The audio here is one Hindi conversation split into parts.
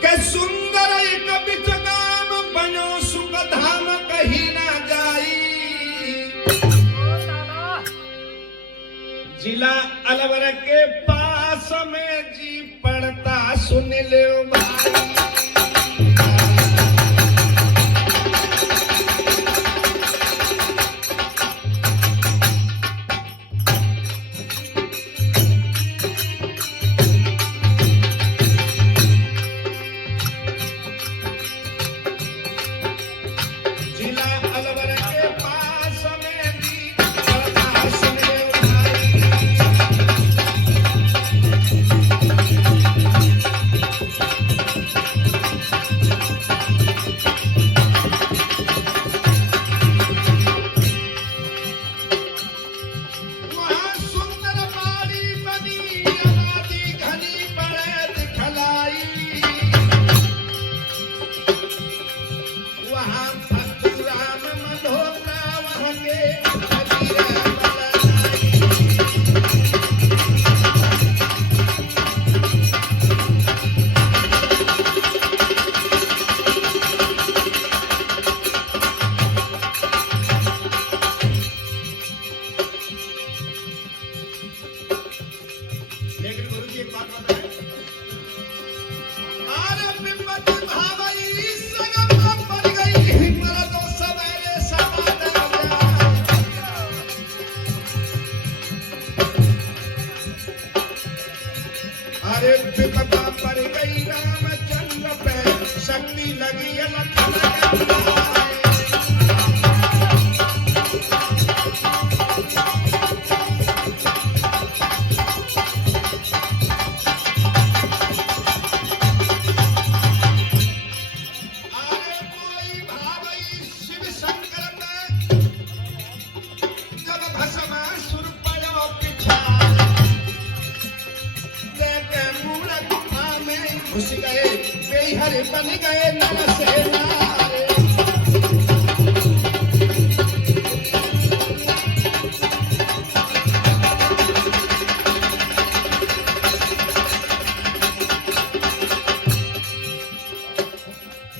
के सुंदर एक बिचगाम बनो सुख धाम कहीं ना जाई। जिला अलवर के पास में जी पड़ता सुन ले भाई। अरे विपदा पड़ गई रामचंद्र पे शक्ति लगी घुस गए बेहर बन गए नरसेना।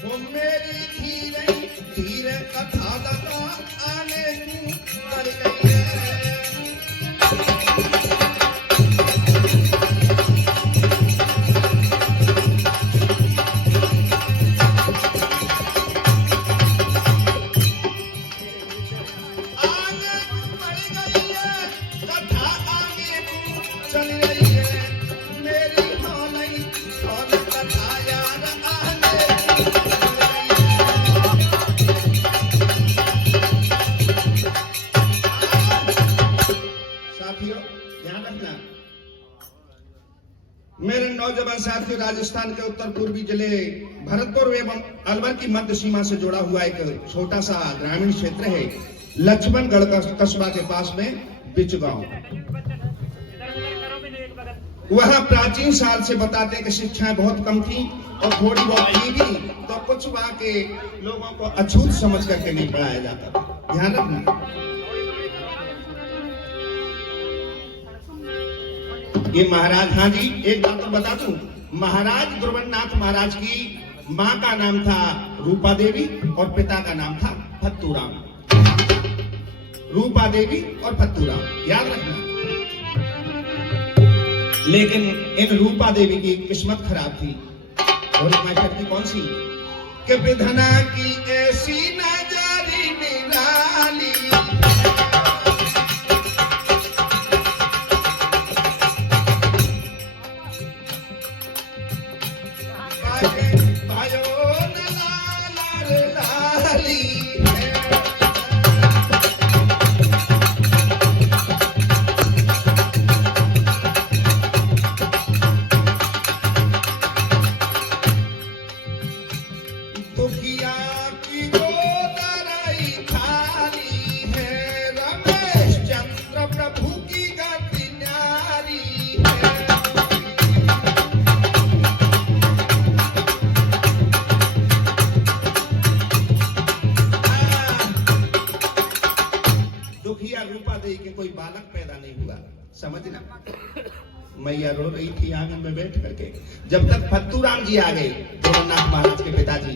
वो मेरी धीरे धीरे कथा लगा आने मर गई। मेरे नौजवान साथियों, राजस्थान के उत्तर पूर्वी जिले भरतपुर एवं अलवर की मध्य सीमा से जुड़ा हुआ एक छोटा सा ग्रामीण क्षेत्र है लक्ष्मणगढ़ कस्बा के पास में बिचगांव। वह प्राचीन साल से बताते हैं कि शिक्षाएं बहुत कम थी और थोड़ी बहुत थी भी तो कुछ वहां के लोगों को अछूत समझ करके नहीं पढ़ाया जाता था। ध्यान रखना। ये महाराज, हाँ जी एक बात तो बता दूं, महाराज द्रवनाथ महाराज की माँ का नाम था रूपा देवी और पिता का नाम था फत्तूराम। रूपा देवी और फत्तूराम, याद रखना। लेकिन इन रूपा देवी की किस्मत खराब थी और मास्टर की कौन सी कि विधना की ऐसी नजारी निराली। दुखिया रूपा देवी के कोई बालक पैदा नहीं हुआ, समझना। मैया रो रही थी आंगन में बैठ करके। जब तक फत्तूराम जी आ गए, जगन्नाथ महाराज के पिताजी,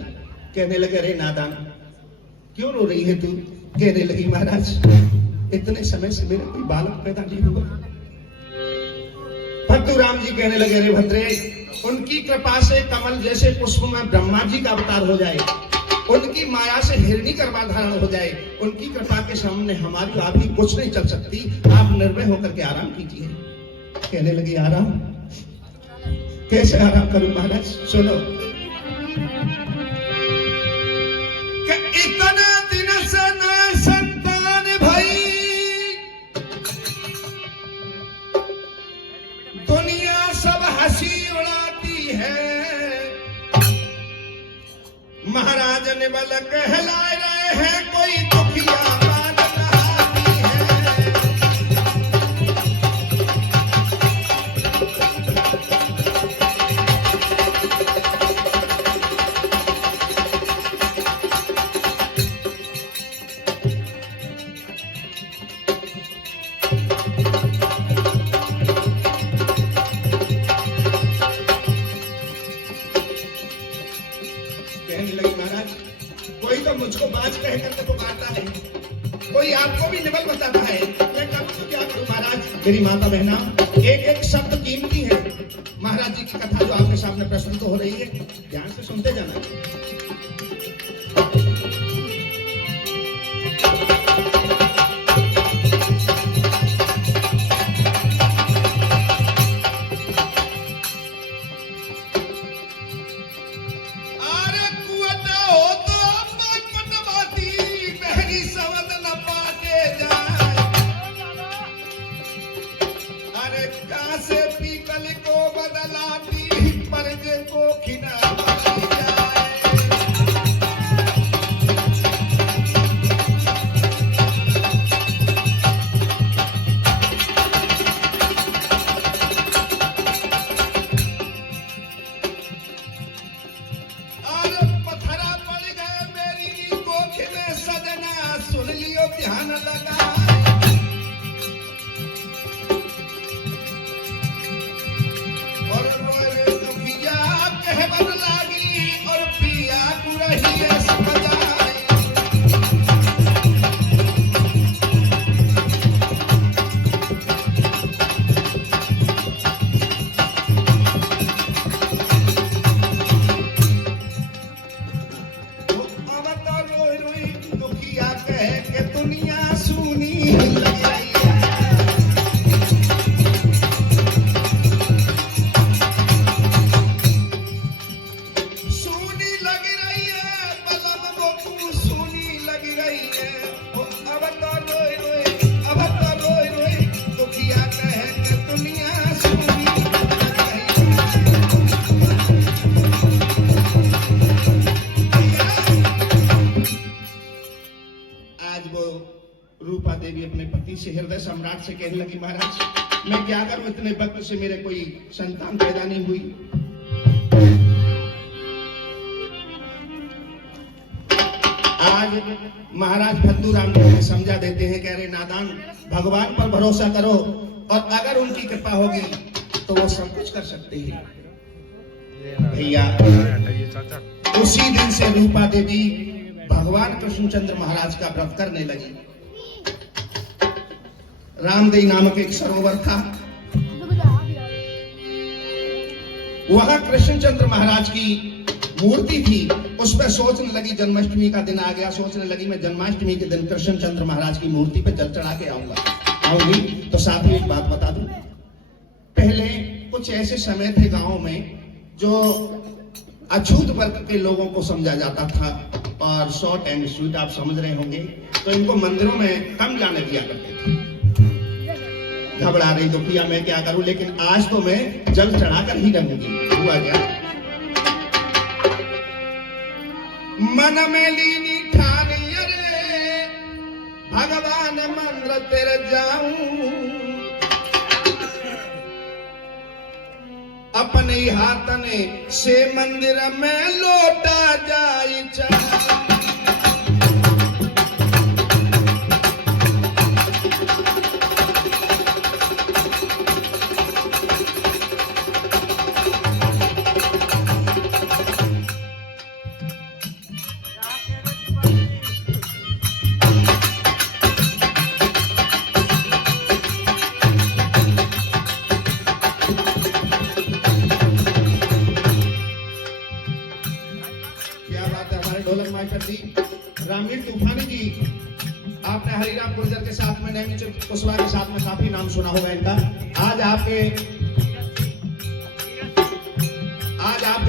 कहने लगे, अरे नादान क्यों रो रही है तू? कहने लगी, महाराज इतने समय से मेरा कोई बालक पैदा नहीं हुआ। फत्तूराम जी कहने लगे, अरे भद्रे, उनकी कृपा से कमल जैसे पुष्प में ब्रह्मा जी का अवतार हो जाए, उनकी माया से हिरणी गर्भाधारण हो जाए, उनकी कृपा के सामने हमारी आप ही कुछ नहीं चल सकती। आप निर्भय होकर के आराम कीजिए। कहने लगी, आराम? कैसे आराम करूं महाराज? सुनो, इतने दिन से न संतान भई, दुनिया सब हंसी उड़ाती है, महाराज ने बल कहलाए रहे हैं, कोई दुखिया बात कहानी है। कहने लगी, महाराज कोई तो मुझको बाज कह करके पुकारता है, कोई आपको भी निबल बताता है, मैं कब तो क्या करूं महाराज? मेरी माता बहना, एक एक शब्द कीमती है। महाराज जी की कथा जो आपके सामने प्रस्तुत हो रही है, ध्यान से सुनते जाना। से पीतल को बदलाती, पर्दे को खिलाती जाए। और पत्थरा पड़ गए मेरी कोख में सजना, सुन लियो ध्यान लगा। रूपा देवी अपने पति से, हृदय सम्राट से कहने लगी, महाराज मैं क्या करूं, इतने वक्त से मेरे कोई संतान पैदा नहीं हुई। आज महाराज फत्तूराम जी समझा देते हैं, कह रहे नादान, भगवान पर भरोसा करो और अगर उनकी कृपा होगी तो वो सब कुछ कर सकते हैं। भैया उसी दिन से रूपा देवी भगवान कृष्णचंद्र महाराज का व्रत करने लगी। रामदेव नामक एक सरोवर था, वहां कृष्णचंद्र महाराज की मूर्ति थी। उस पर सोचने लगी, जन्माष्टमी का दिन आ गया, सोचने लगी मैं जन्माष्टमी के दिन कृष्णचंद्र महाराज की मूर्ति पे जल चढ़ा के आऊंगी। तो साथ में एक बात बता दूं, पहले कुछ ऐसे समय थे गांव में जो अछूत वर्ग के लोगों को समझा जाता था, और शॉर्ट एंड स्वीट आप समझ रहे होंगे, तो इनको मंदिरों में कम जाने दिया करते थे। घबरा रही तो किया, मैं क्या करूं, लेकिन आज तो मैं जल चढ़ाकर ही रहूंगी। हुआ क्या, मन में लीनी ठानी, अरे भगवान मंदिर तेरे जाऊं, अपने हाथने से मंदिर में लौटा जाई चला। हमारे ढोलक मास्टर जी रामीण तूफानी जी। आपने हरिराम गुर्जर के साथ में, नैमी कुशवाहा के साथ में काफी नाम सुना होगा इनका। आज आपके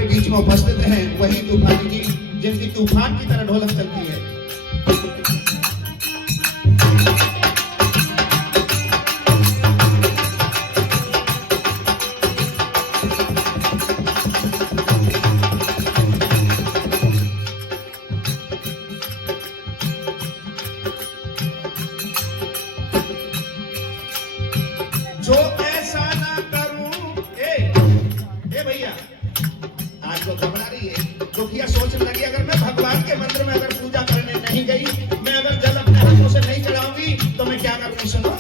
बीच में उपस्थित हैं वही तूफानी जी जिनकी तूफान की तरह ढोलक चलती है। जो ऐसा ना करूं, ए भैया, आज तो घबरा रही है। दुखिया सोचने लगी अगर मैं भगवान के मंदिर में अगर पूजा करने नहीं गई, मैं अगर जल अपने हाथों से नहीं चढ़ाऊंगी तो मैं क्या करूंगी? सुनो,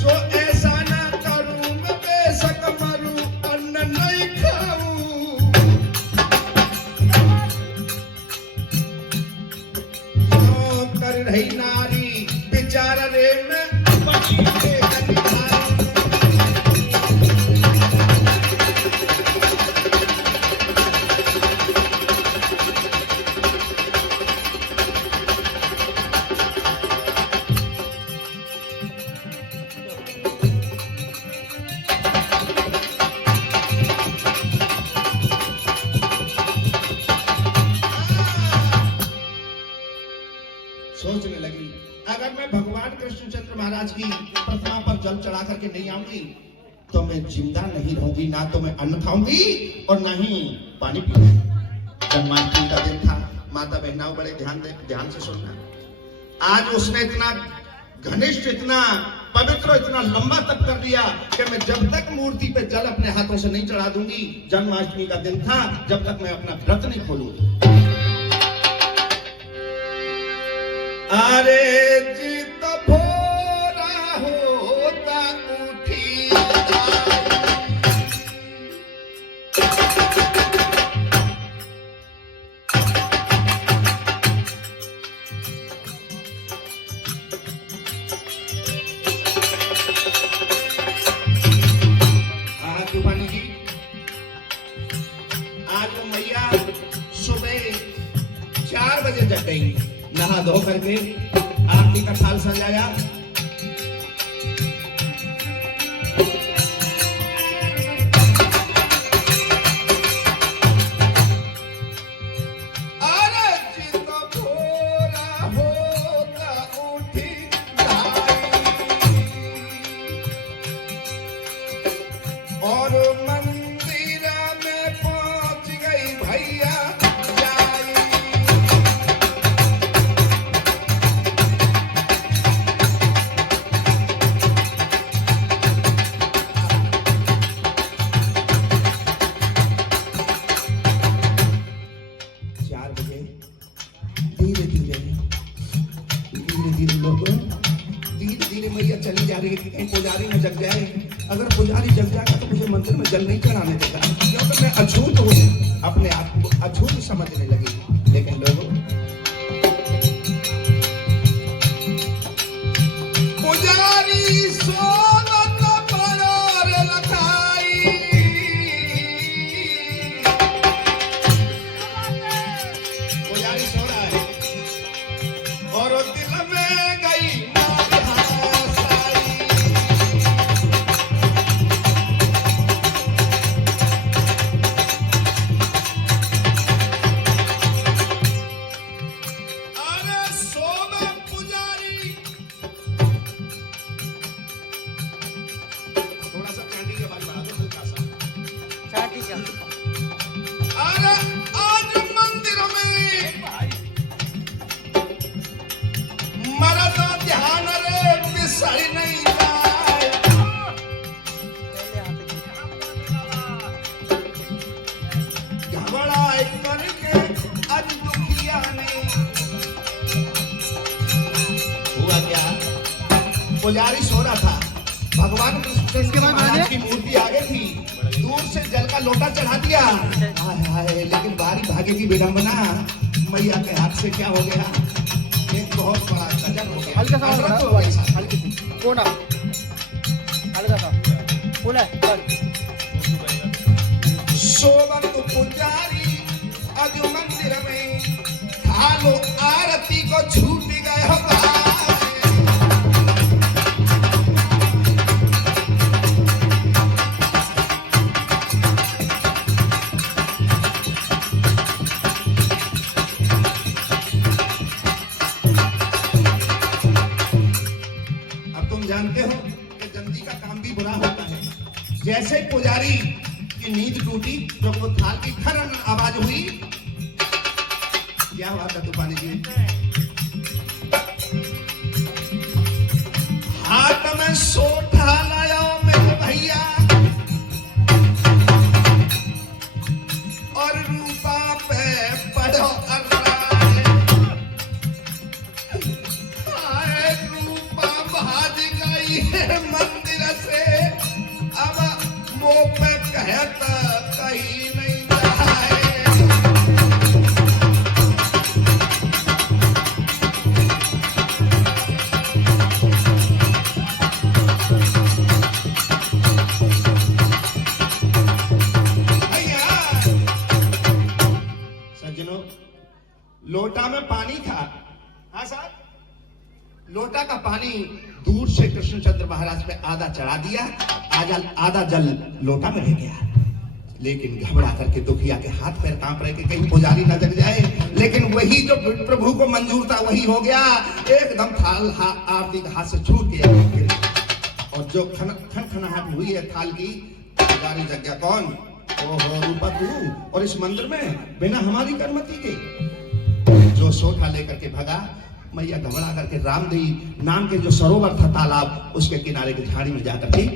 जो ऐसा ना करूं मैं बेशक मरूं, अन्न नहीं खाऊं। कर रही नारी बेचारा रे मैं पति के अधिकारी। सोचने लगी अगर मैं भगवान कृष्णचंद्र महाराज की प्रतिमा पर जल चढ़ा करके नहीं आऊंगी तो मैं जिंदा नहीं रहूंगी, ना तो मैं अन्न खाऊंगी और ना ही पानी पीऊंगी। जन्माष्टमी का दिन था, माता बहनाओं बड़े ध्यान से सुनना। आज उसने इतना घनिष्ठ, इतना पवित्र, इतना लंबा तप कर दिया कि मैं जब तक मूर्ति पे जल अपने हाथों से नहीं चढ़ा दूंगी, जन्माष्टमी का दिन था, जब तक मैं अपना व्रत नहीं खोलूंगी। अरे जित भोरा होता उठी तूफानी जी, आज वो मैया सुबह 4 बजे जग गई, नहा धो करके आरती का थाल सजाया। अरे जित भोरा होता उठी और मंदिर में पहुंच गई भैया। धीरे मैया चली जा रही है कि कहीं पुजारी न जग जाए। अगर पुजारी जग जाएगा तो मुझे मंदिर में जल नहीं चढ़ाने देगा, क्योंकि मैं अछूत हूँ, अपने आप को अछूत समझने लगी। लेकिन लोगों, पुजारी सोवत पड़ोर लखाई, पुजारी सो रहा है और दिल में गई पुजारी सो रहा था, भगवान कृष्ण महाराज की मूर्ति आगे थी, दूर से जल का लोटा चढ़ा दिया। हाय हाय, लेकिन बारी भागे की विडंबना, मैया के हाथ से क्या हो गया। एक बहुत बड़ा गजब हो गया। हल्का सा और हजरत बढ़ाओ, हो गई साहब। हल्की सी कोना हल्का सा फुल है चल। सोबत पुजारी अज मंदिर में थालो आरती को छूट गए हो बारे। अब तुम जानते हो कि जल्दी का काम भी बुरा होता है। जैसे पुजारी की नींद टूटी, जब वो थाल की खरन आवाज हुई, क्या हुआ था तूफानी जी? हाथ में सोठा लाया मेरे भैया और रूपा पे पड़ो अर्राए। आए रूपा भाज गई है मंदिर से, अब मुंह पे कहता कहीं नहीं जाए। सज्जनों, लोटा में पानी था। हाँ साहब, लोटा का पानी दूर से कृष्णचंद्र महाराज पे आधा चढ़ा दिया, आधा जल लोटा में रह गया। लेकिन घबरा करके दुखिया के हाथ पैर कांप रहे कि कहीं पुजारी ना जग जाए। लेकिन वही जो प्रभु को मंजूर था वही हो गया। एकदम थाल आरती के हाथ से छूट गया और जो खनखनाहट हुई है थाल की, पुजारी जग गया। कौन? ओहो रूपा तू, और इस मंदिर में बिना हमारी अनुमति के। जो सोठा लेकर के भगा, मैया घबरा करके रामदेवी नाम के जो सरोवर था तालाब, उसके किनारे की झाड़ी में जाकर के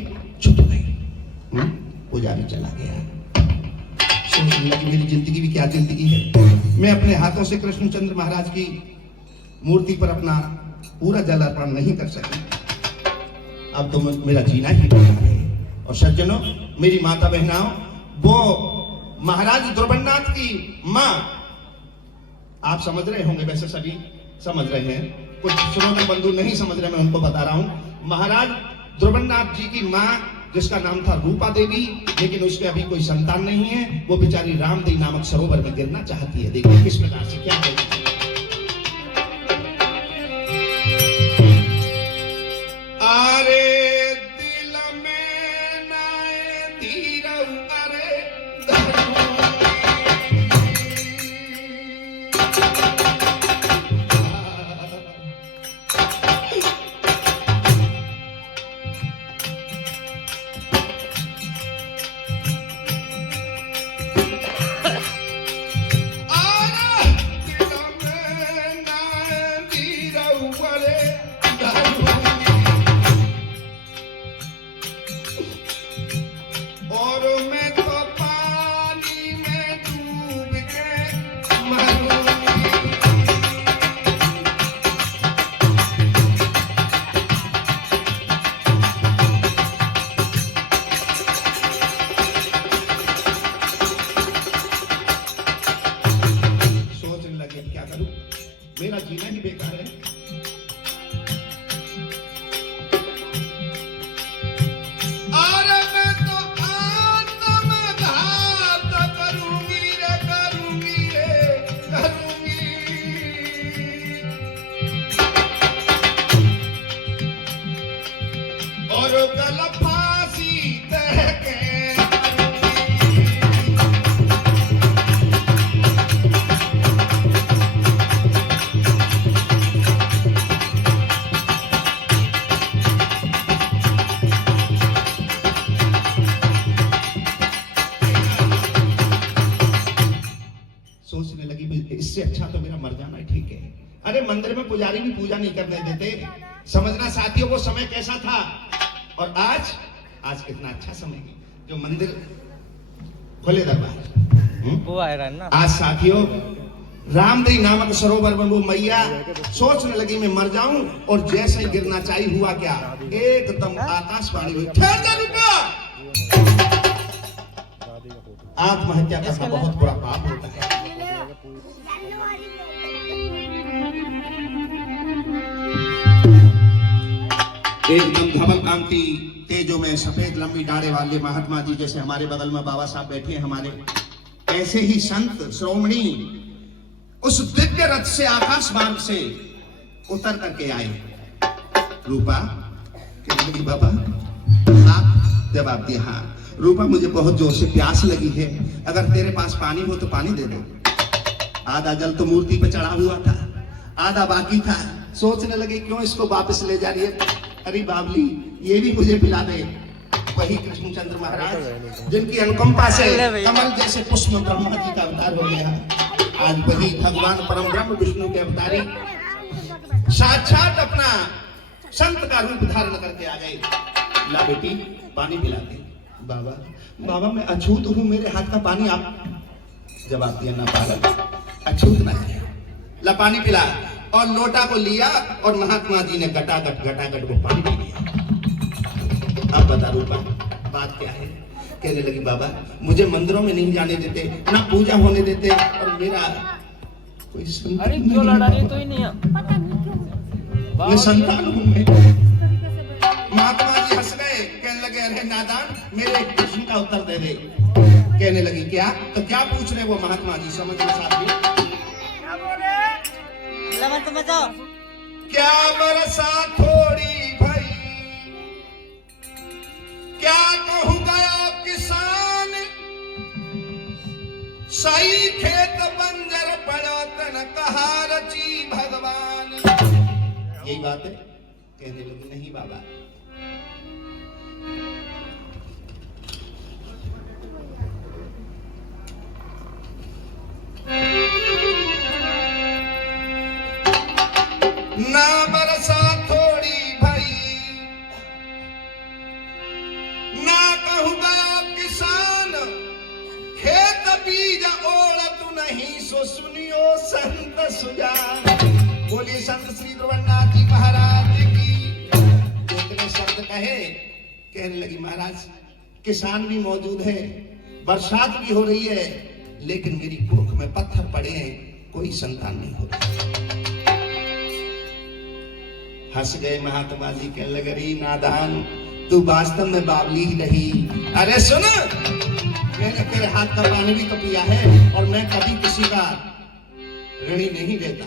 छुप गई। पुजारी चला गया। सोचने लगी मेरी जिंदगी भी क्या जिंदगी है। मैं अपने हाथों से कृष्णचंद्र महाराज की मूर्ति पर अपना पूरा जल अर्पण नहीं कर सकी। अब तो मेरा जीना ही बेकार है। और सज्जनों, मेरी माता बहनाओं, वो महाराज द्रविड़नाथ की माँ, आप समझ रहे होंगे, वैसे सभी समझ रहे हैं, कुछ श्रोता बंधु नहीं समझ रहे, मैं उनको बता रहा हूं। महाराज द्रविड़नाथ जी की माँ, जिसका नाम था रूपा देवी, लेकिन उसके अभी कोई संतान नहीं है। वो बेचारी रामदेव नामक सरोवर में गिरना चाहती है। देखिए किस प्रकार से क्या कहती है। अरे दिल में नाए धीरऊ, अरे मेरा जीना ही बेकार है। अरे मैं तो आत्मघात करूंगी रे, करूंगी रे, करूंगी। और गल फांसी तह के सोचने लगी इससे अच्छा तो मेरा मर जाना ठीक है। अरे मंदिर में पुजारी भी पूजा नहीं करने देते। समझना साथियों वो समय कैसा था और आज कितना अच्छा समय है जो मंदिर खुले दरबार। वो आएगा ना आज साथियों रामदेव नामक सरोवर में वो मैया सोचने लगी मैं मर जाऊं, और जैसे ही गिरना चाहिए हुआ क्या, एकदम आकाशवाणी हुई, ठहर जा रुको। आत्महत्या करना बहुत बुरा पाप होता है। एकदम धवल कांति तेजों में सफेद लंबी डाढ़े वाले महात्मा जी, जैसे हमारे बगल में बाबा साहब बैठे हैं हमारे, ऐसे ही संत श्रोमणी उस दिव्य रथ से आकाश मार्ग से उतर करके आए। रूपा कहने लगी बाबा आप, जवाब दिया हाँ। रूपा मुझे बहुत जोर से प्यास लगी है, अगर तेरे पास पानी हो तो पानी दे दो। आधा जल तो मूर्ति पे चढ़ा हुआ था, आधा बाकी था। सोचने लगे क्यों इसको वापस ले जा रही है, अरे बाबली ये भी मुझे पिला दे। वही कृष्णचंद्र महाराज जिनकी अनुकंपा से कमल जैसे पुष्प ब्रह्मा जी का अवतार हो गया, आज वही भगवान परम ब्रह्म विष्णु के अवतारी साक्षात अपना संत का रूप धारण करके आ गए। ला बेटी पानी पिला दे। बाबा बाबा मैं अछूत हूँ, मेरे हाथ का पानी आप, जवाब दिया ना पागल अछूत ना है, ला पानी पिला। और लोटा को लिया और महात्मा जी ने गटागट वो पानी पी लिया। अब बता रूपा बात क्या है। कहने लगी बाबा मुझे मंदिरों में नहीं जाने देते, ना पूजा होने देते, और मेरा कोई संतान अरे क्यों लड़ा रही तो ही नहीं है। मैं संतान हूं मैं। महात्मा जी हंस गए, कहने लगे अरे नादान मेरे प्रश्न का उत्तर दे दे। कहने लगी क्या, तो क्या पूछ रहे वो महात्मा जी, समझ में साथी। क्या बरसा थोड़ी भाई, क्या कहूँ गया किसान, सही खेत बंजर पड़ा तन कहा रची भगवान। यही बात है। कहने लगी नहीं बाबा, ना बरसा थोड़ी भाई, ना कहूँ गया किसान, खेत बीज ओढ़त नहीं, सो सुनियो संत सुजान। बोली संत श्री ध्रुवनाथ जी महाराज की। देखने शब्द कहे, कहने लगी महाराज किसान भी मौजूद है, बरसात भी हो रही है, लेकिन मेरी कोख में पत्थर पड़े हैं, कोई संतान नहीं हो रही। हंस गए महात्मा जी, कहने लगे रे नादान तू वास्तव में बावली ही नहीं। अरे सुन, मैंने तेरे हाथ का पानी भी तो पिया है, और मैं कभी किसी का ऋणी नहीं देता।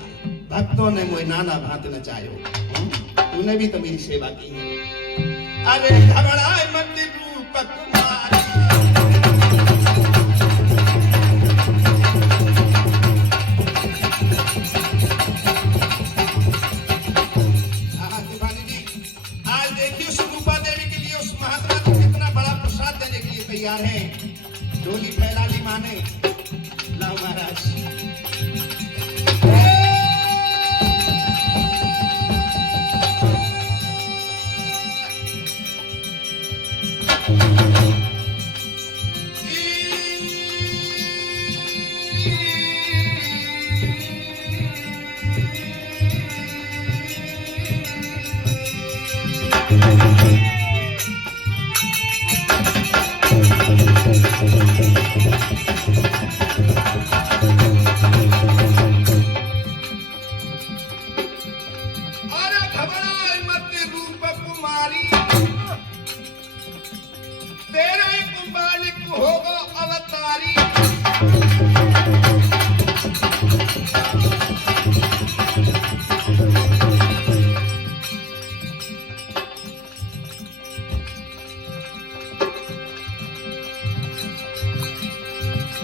भक्तों ने मुझे नाना भांत नचायो, तूने भी तो मेरी सेवा की है। अरे घबराए मत रूप कुमारी, तैयार है। डोली फैला ली माने, लाओ महाराज।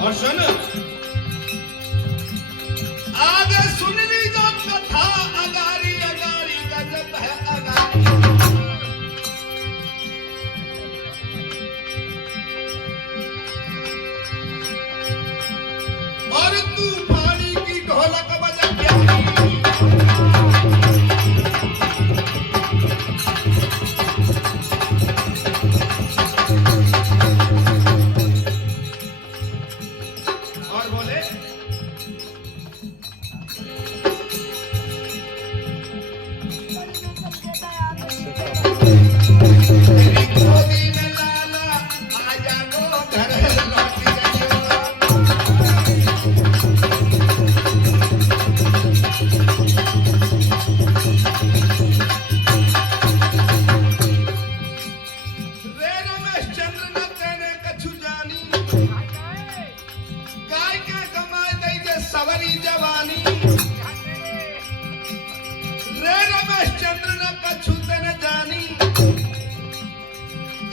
और सुन, आगे सुन लीजिए कथा, अगारी अगारी गजब है अगारी। रमेशचंद्र न कछुत न जानी,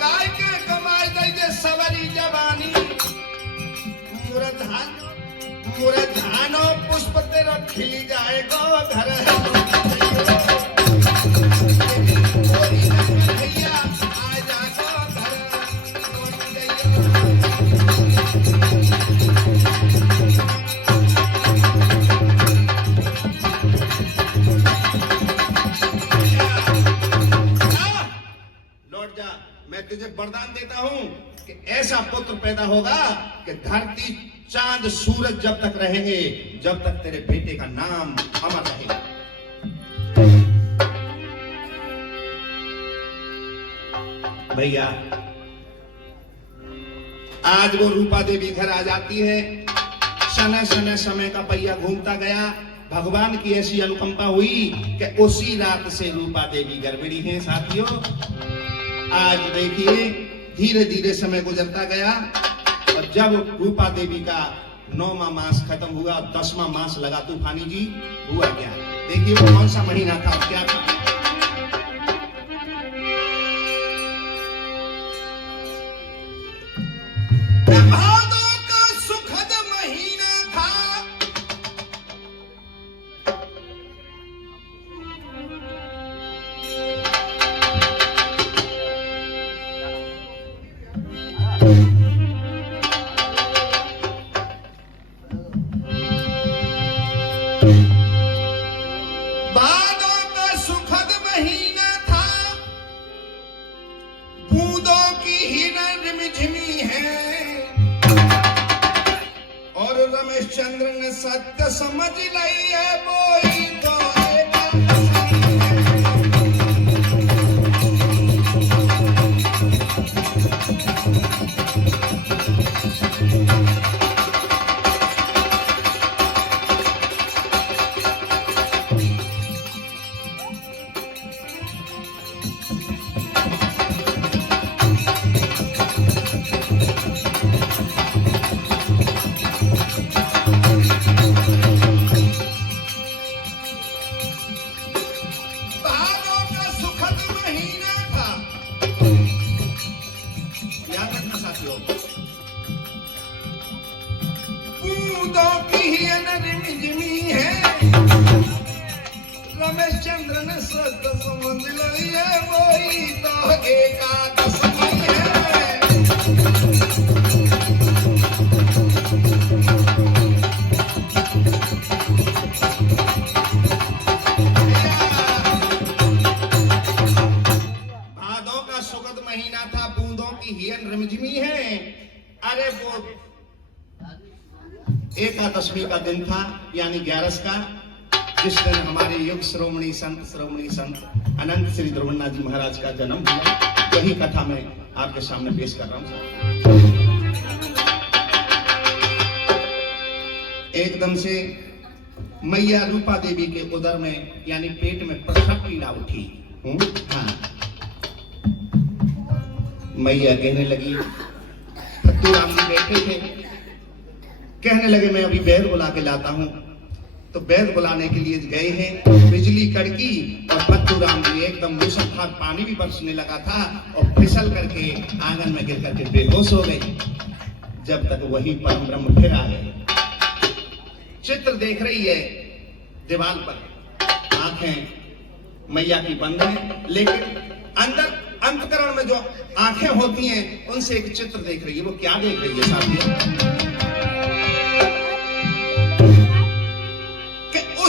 गाय के कमाई दई दे सवरी जवानी। मुरझानो पुष्प तेरा खिल जाएगा घर भैया आ जाएगा घर। लौट जा, मैं तुझे वरदान देता हूं कि ऐसा पुत्र पैदा होगा कि धरती चांद सूरज जब तक रहेंगे, जब तक तेरे बेटे का नाम अमर रहेगा। भैया आज वो रूपा देवी घर आ जाती है। समय का पहिया घूमता गया। भगवान की ऐसी अनुकंपा हुई कि उसी रात से रूपा देवी गर्भिणी है। साथियों आज देखिए धीरे धीरे समय गुजरता गया और जब रूपा देवी का 9वां मास खत्म हुआ, 10वां मास लगा तूफानी जी, हुआ क्या? देखिए वो कौन सा महीना था और क्या था। भादों का सुखद महीना था, बादों का सुखद महीना था, बूंदों की हिरण रिमझिमी है और रमेशचंद्र ने सत्य समझ लई है बोई तो रमेशचंद्र ने सत्य समझ लिया वही तो एकादशमी है। भादों का सुखद महीना था, बूंदों की हियन रिमझिमी है। अरे वो एकादशमी का दिन था, यानी 11 का, जिस दिन हमारे युग श्रोमणी संत अनंत श्री ध्रुवनाथ जी महाराज का जन्म हुआ। वही कथा मैं आपके सामने पेश कर रहा हूं। एकदम से मैया रूपा देवी के उदर में यानी पेट में प्रसव पीड़ा उठी। हाँ, मैया कहने लगी, फत्तूराम जी बैठे थे, कहने लगे मैं अभी वैद्य बुला के लाता हूं। तो वैद्य बुलाने के लिए गए हैं, बिजली कड़की और फत्तूराम जी एकदम मूसलाधार पानी भी बरसने लगा था और फिसल करके आंगन में गिर करके बेहोश हो गए। जब तक वही परम ब्रह्म फिर आ गए। चित्र देख रही है दीवार पर, आंखें मैया की बंद हैं, लेकिन अंदर अंतकरण में जो आंखें होती हैं उनसे एक चित्र देख रही है। वो क्या देख रही है साथियों?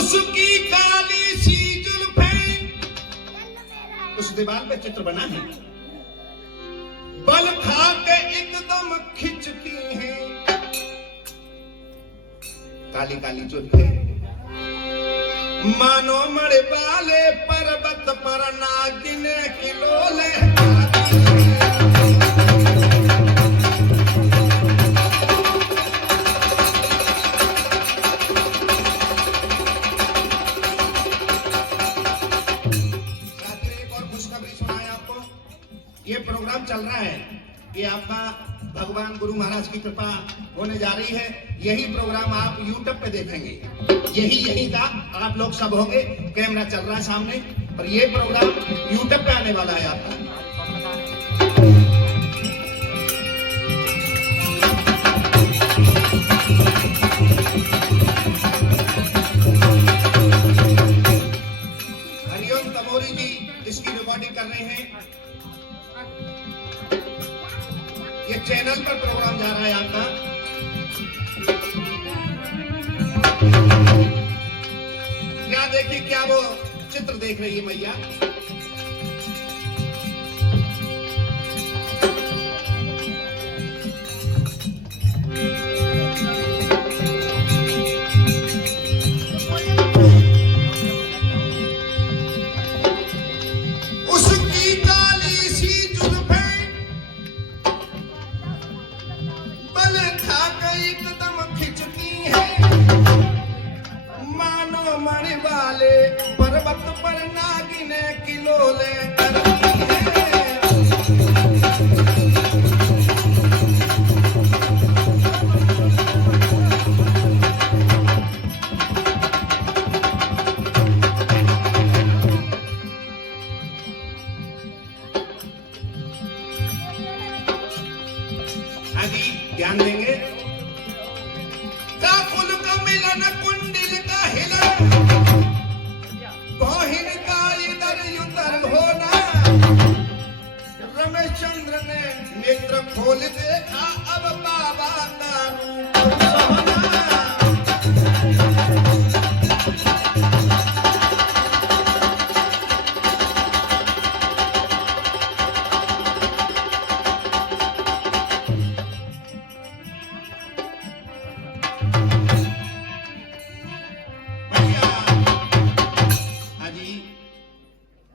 उसकी काली सी जुल्फें, उस दीवार पे चित्र बना है, बल खा के एकदम खिंचती हैं। काली काली जुल्फें मानो मड़े वाले पर्वत पर नागिन खिलौले। ये प्रोग्राम चल रहा है कि आपका भगवान गुरु महाराज की कृपा होने जा रही है। यही प्रोग्राम आप YouTube पे देखेंगे, यही का आप लोग सब होंगे। कैमरा चल रहा है सामने, और ये प्रोग्राम यूट्यूब पे आने वाला है आपका। हरिओम तमोरी जी इसकी रिकॉर्डिंग कर रहे हैं। ये चैनल पर प्रोग्राम जा रहा है आपका। क्या देखिए, क्या वो चित्र देख रही है मैया। उसकी काली सी जुल्फें बल खा के एकदम खिंचती है, मानो मणि वाले पर्वत पर नागिने किलोले करती है। आदि ध्यान देंगे। काकुल का मिलन कुंडिल का हिलन, बहिन का इधर उधर होना। रमेश चंद्र ने नेत्र खोल देखा, अब बाबा का रूप सोना।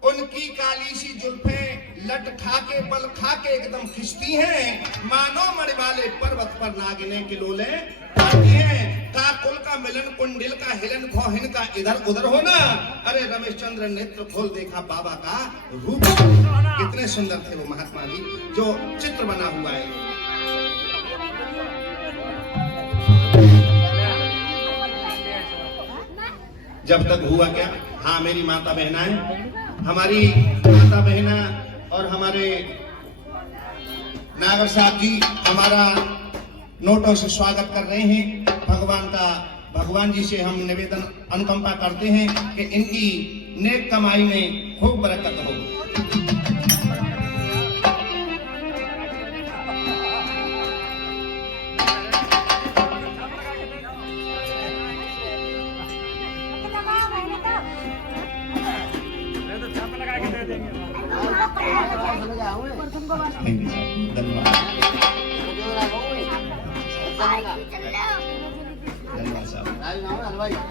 उनकी काली सी जुल्फें लट खा के बल खा के एकदम खिंचती हैं, मानो मणि वाले पर्वत पर नागिने किलोले करती हैं। काकुल का मिलन कुंडिल का हिलन, खौहिन का इधर उधर होना। अरे रमेश चंद्र नेत्र खोल देखा, बाबा का रूप। कितने सुंदर थे वो महात्मा जी, जो चित्र बना हुआ है। जब तक हुआ क्या, हाँ मेरी माता बहना है, हमारी माता बहना और हमारे नागर साहब जी हमारा नोटों से स्वागत कर रहे हैं। भगवान जी से हम निवेदन अनुकंपा करते हैं कि इनकी नेक कमाई में खूब बरकत हो।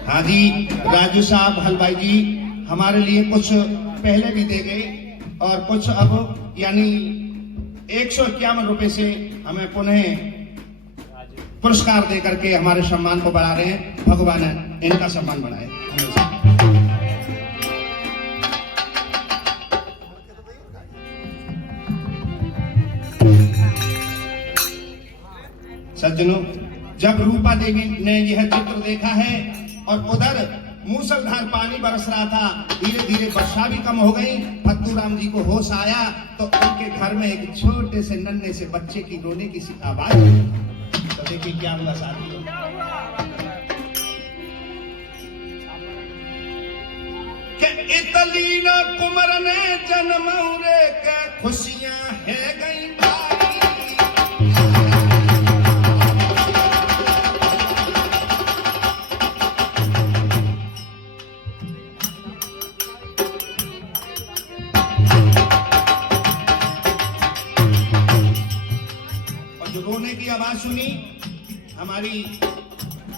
हाँ जी, राजू साहब हलवाई जी हमारे लिए कुछ पहले भी दे गए और कुछ अब यानी 151 रुपए से हमें पुनः पुरस्कार दे करके हमारे सम्मान को बढ़ा रहे हैं। भगवान इनका सम्मान बढ़ाए। सज्जनों, जब रूपा देवी ने यह चित्र देखा है और उधर मूसलधार पानी बरस रहा था, धीरे धीरे वर्षा भी कम हो गई, फत्तूराम जी को होश आया तो उनके घर में एक छोटे से नन्हे से बच्चे की रोने की सी आवाज। तो देखिए क्या हुआ साथियों। इतनी न कुमर ने जन्म के खुशियां है गई भारी। रोने की आवाज सुनी, हमारी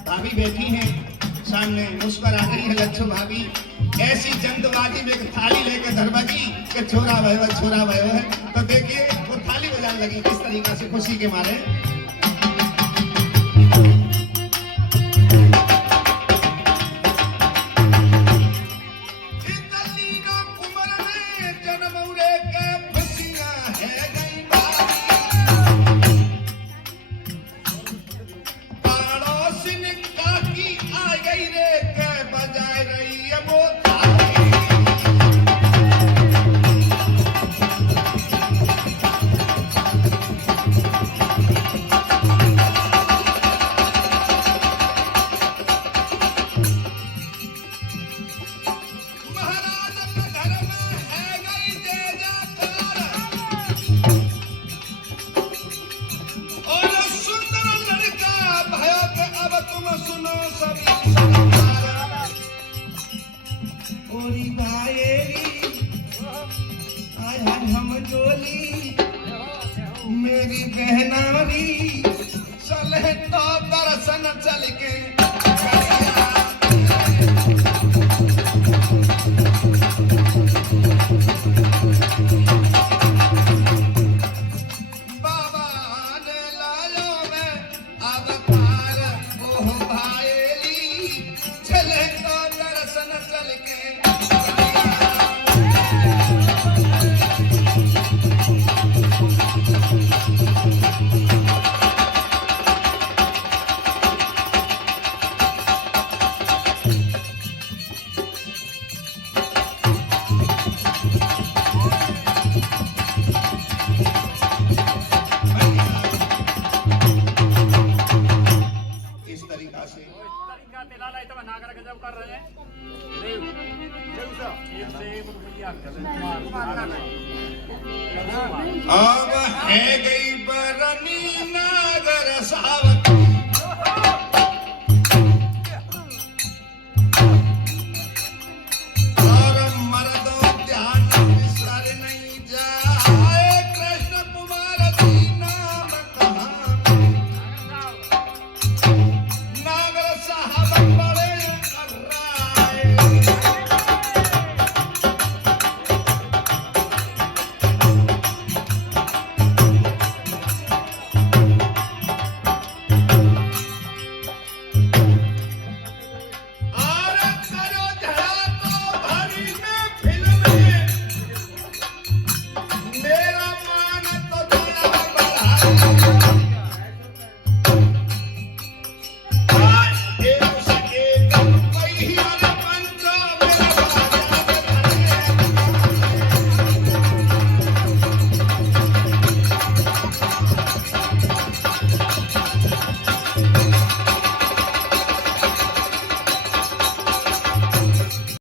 भाभी बैठी हैं सामने, मुस्कुरा रही है लच्छो भाभी। ऐसी जल्दबाजी में एक थाली लेकर धरबाजी के छोरा भयो है। तो देखिए वो थाली बजाने लगी किस तरीका से खुशी के मारे। भाएली आय हाय हम डोली मेरी बहनारी चले तो दर्शन चल के बाबा ने लायो मैं अवतार ओह भाएली चले तो दर्शन चल के इस तरीका से अब है गई बरनी नागर सावन